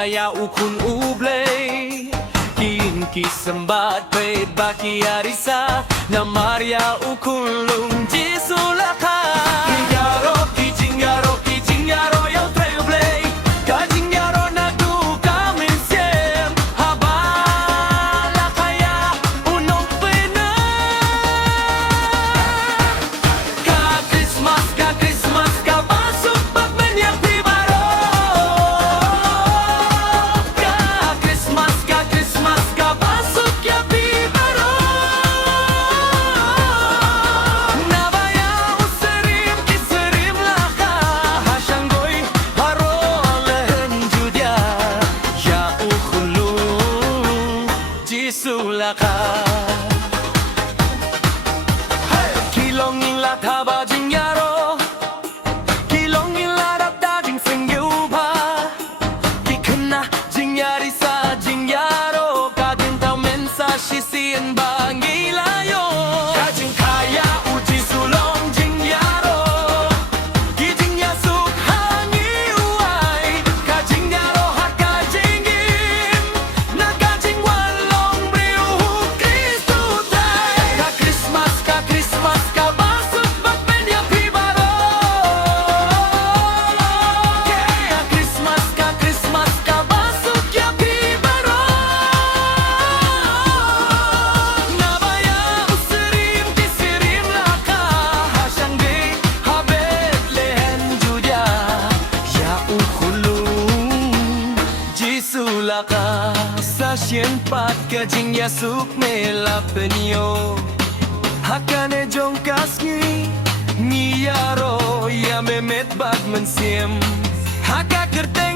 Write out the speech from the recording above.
saya ukun ublay Kin kisambat pait baki arisa Na Maria ukun lung jisulaka Jingaro ki jingaro yo treublay Ka jingaro na du kamin siem Habala kaya unong pena Ka Christmas ka pasok pagmanyang pibaro Ka Christmas ka pasok ya pibaro Nabaya userim kiserim laka Hasyanggoy haro lehen judia Ya ukhulung jisulaka Kilongin lataba jingyaro Kilongin lataba jing sengyuba Kikena jingyari sa jingyaro Kadintao mensa sisiyan bangilayo Kajing kaya uji sulong jingyaro Kijinyasuk hangi uay Kajingyaro hakajingim Nakajing walong briuhu Kristu tay Ka Christmas ka basok bagmenya pibaro Kaya Christmas ka basok ya pibaro Nabaya usirim kisirim laka Hasyangdi habet lehen judia Ya ukhulung jisulaka Sasyen pat kajing yasuk mela penyo Hakane jongkas ngiyaro ya memet bag mensiem Haka kerte